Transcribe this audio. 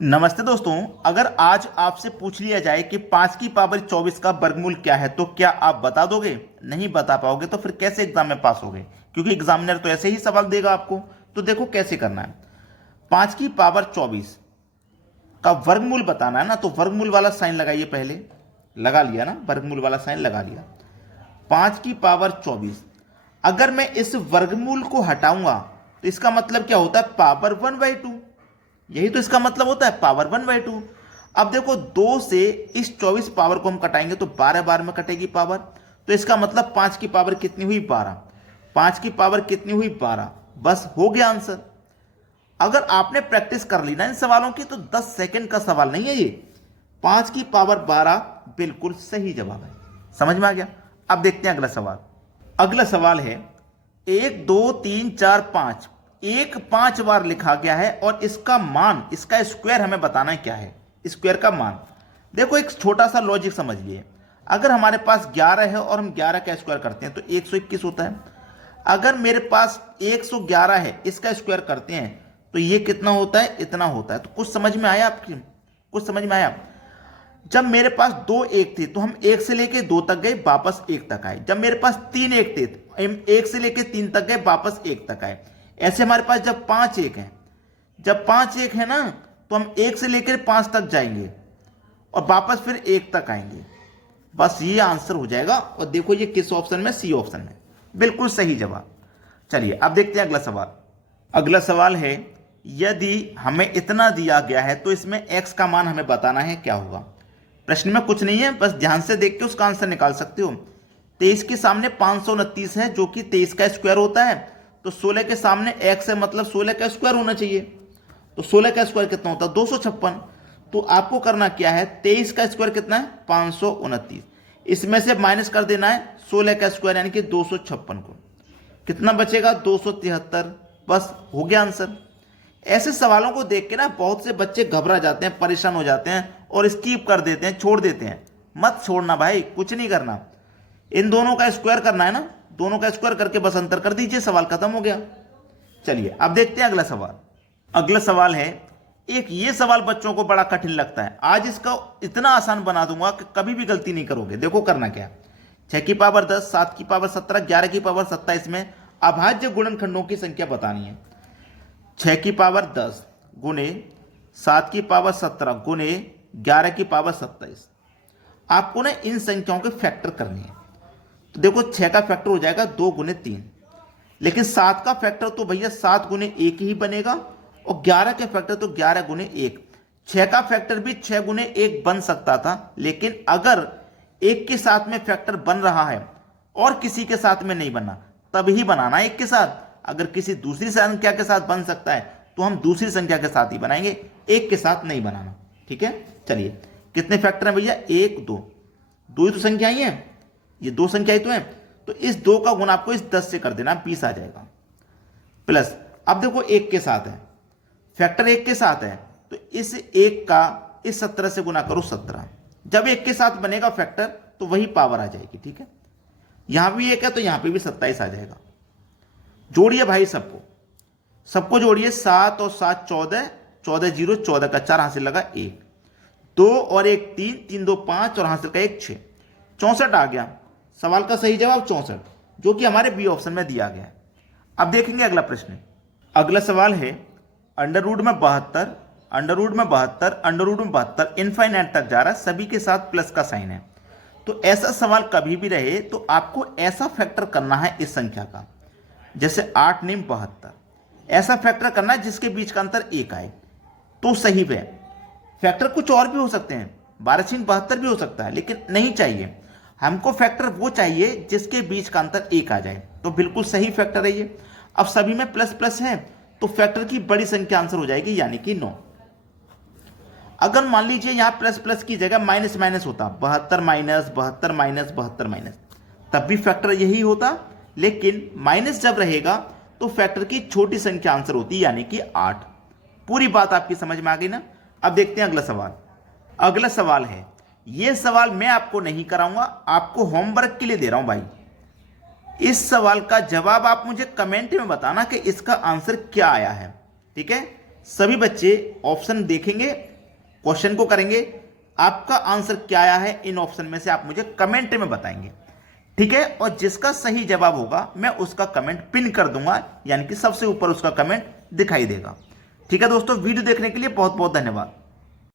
नमस्ते दोस्तों। अगर आज आपसे पूछ लिया जाए कि 5 की पावर 24 का वर्गमूल क्या है तो क्या आप बता दोगे? नहीं बता पाओगे तो फिर कैसे एग्जाम में पास होगे? क्योंकि एग्जामिनर तो ऐसे ही सवाल देगा आपको। तो देखो कैसे करना है। 5 की पावर 24 का वर्गमूल बताना है ना, तो वर्गमूल वाला साइन लगाइए। पहले लगा लिया ना, वर्गमूल वाला साइन लगा लिया। 5 की पावर 24, अगर मैं इस वर्गमूल को हटाऊंगा तो इसका मतलब क्या होता है? पावर 1/2। यही तो इसका मतलब होता है, पावर 1/2। अब देखो, 2 से इस 24 पावर को हम कटाएंगे तो 12 बार में कटेगी पावर। तो इसका मतलब 5 की पावर कितनी हुई? 12। 5 की पावर कितनी हुई? 12। बस हो गया आंसर। अगर आपने प्रैक्टिस कर ली ना इन सवालों की तो 10 सेकंड का सवाल नहीं है ये। 5 की पावर 12 बिल्कुल सही जवाब है। समझ में आ गया? अब देखते हैं अगला सवाल। अगला सवाल है 1 2 3 4 5, एक 5 बार लिखा गया है और इसका मान, इसका स्क्वायर हमें बताना है क्या है स्क्वायर का मान। देखो एक छोटा सा लॉजिक समझिए। अगर हमारे पास 11 है और हम 11 का स्क्वायर करते हैं तो 121 होता है। अगर मेरे पास 111 है, इसका स्क्वायर करते हैं तो ये कितना होता है? इतना होता है। तो कुछ समझ में आया आपकी? कुछ समझ में आया? जब मेरे पास 2 एक थे तो हम 1 से लेके 2 तक गए, वापस 1 तक आए। जब मेरे पास 3 एक थे तो हम 1 से लेके 3 तक गए, वापस 1 तक आए। ऐसे हमारे पास जब 5 एक हैं, जब 5 एक है ना, तो हम 1 से लेकर 5 तक जाएंगे और वापस फिर 1 तक आएंगे। बस ये आंसर हो जाएगा। और देखो ये किस ऑप्शन में? सी ऑप्शन में। बिल्कुल सही जवाब। चलिए अब देखते हैं अगला सवाल। अगला सवाल है, यदि हमें इतना दिया गया है तो इसमें x का मान हमें बताना है, क्या होगा? प्रश्न में कुछ नहीं है, बस ध्यान से देख के उसका आंसर निकाल सकते हो। 23 के सामने 529 है जो कि 23 का स्क्वायर होता है। तो 16 के सामने x है, मतलब 16 का स्क्वायर होना चाहिए। तो 16 का स्क्वायर कितना होता है? 256। तो आपको करना क्या है? 23 का स्क्वायर कितना है? 529। इसमें से माइनस कर देना है 16 का स्क्वायर यानी कि 256 को। कितना बचेगा? 273। बस हो गया आंसर। ऐसे सवालों को देख के ना बहुत से बच्चे घबरा जाते हैं, परेशान हो जाते हैं और स्किप कर देते हैं, छोड़ देते हैं। मत छोड़ना भाई, कुछ नहीं करना। इन दोनों का स्क्वायर करना है ना, दोनों का स्क्वायर करके बस अंतर कर दीजिए, सवाल खत्म हो गया। चलिए अब देखते हैं अगला सवाल। अगला सवाल है, एक ये सवाल बच्चों को बड़ा कठिन लगता है, आज इसका इतना आसान बना दूंगा कि कभी भी गलती नहीं करोगे। देखो करना क्या। 6 की पावर 10, 7 की पावर 17, 11 की पावर 27 में अभाज्य गुणनखंडों की संख्या बतानी है। 6 की पावर 10 गुने 7 की पावर 17 गुने 11 की पावर 27। आपको ना इन संख्याओं के फैक्टर करनी है। तो देखो 6 का फैक्टर हो जाएगा 2 गुने 3, लेकिन 7 का फैक्टर तो भैया 7 गुने 1 ही बनेगा, और 11 के फैक्टर तो 11 गुने 1। 6 का फैक्टर भी 6 गुने 1 बन सकता था, लेकिन अगर एक के साथ में फैक्टर बन रहा है और किसी के साथ में नहीं बना, तभी बनाना एक के साथ। अगर किसी दूसरी संख्या के साथ बन सकता है तो हम दूसरी संख्या के साथ ही बनाएंगे, एक के साथ नहीं बनाना। ठीक है, चलिए कितने फैक्टर हैं भैया? 1 2, दो ही तो संख्या ही है, ये 2 संख्या ही तो है। तो इस 2 का गुना आपको इस 10 से कर देना, 20 आ जाएगा। प्लस अब देखो 1 के साथ है, फैक्टर 1 के साथ है, तो इस 1 का इस 17 से गुना करो 17। जब 1 के साथ बनेगा फैक्टर तो वही पावर आ जाएगी। ठीक है, यहां भी 1 है तो यहां पे भी 27 आ जाएगा। जोड़िए भाई सबको, सबको जोड़िए। 7 और 7 14, 14 0, 14 का 4 हासिल लगा 1, 2 और 1 3, 3 2 5 और हासिल का 1 6, 64 आ गया। सवाल का सही जवाब 64, जो कि हमारे बी ऑप्शन में दिया गया है। अब देखेंगे अगला प्रश्न। अगला सवाल है, अंडर रूट में 72, अंडर रूट में 72, अंडर रूट में 72 इनफाइनाइट तक जा रहा है, सभी के साथ प्लस का साइन है। तो ऐसा सवाल कभी भी रहे तो आपको ऐसा फैक्टर करना है इस संख्या का, जैसे 8 9 72, ऐसा फैक्टर करना है जिसके बीच का अंतर 1 आए तो सही पे। फैक्टर कुछ और भी हो सकते हैं, 12 6 72 भी हो सकता है, लेकिन नहीं चाहिए हमको। फैक्टर वो चाहिए जिसके बीच का अंतर 1 आ जाए, तो बिल्कुल सही फैक्टर है ये। अब सभी में प्लस प्लस है तो फैक्टर की बड़ी संख्या आंसर हो जाएगी, यानी कि 9। अगर मान लीजिए यहां प्लस प्लस की जगह माइनस माइनस होता, 72 माइनस 72 माइनस 72 माइनस, तब भी फैक्टर यही होता। लेकिन माइनस जब रहेगा तो फैक्टर की छोटी संख्या आंसर होती, यानी कि 8। पूरी बात आपकी समझ में आ गई ना? अब देखते हैं अगला सवाल। अगला सवाल है, यह सवाल मैं आपको नहीं कराऊंगा, आपको होमवर्क के लिए दे रहा हूं भाई। इस सवाल का जवाब आप मुझे कमेंट में बताना कि इसका आंसर क्या आया है। ठीक है, सभी बच्चे ऑप्शन देखेंगे क्वेश्चन को करेंगे, आपका आंसर क्या आया है इन ऑप्शन में से आप मुझे कमेंट में बताएंगे, ठीक है। और जिसका सही जवाब होगा मैं उसका कमेंट पिन कर दूंगा, यानी कि सबसे ऊपर उसका कमेंट दिखाई देगा, ठीक है दोस्तों। वीडियो देखने के लिए बहुत बहुत धन्यवाद।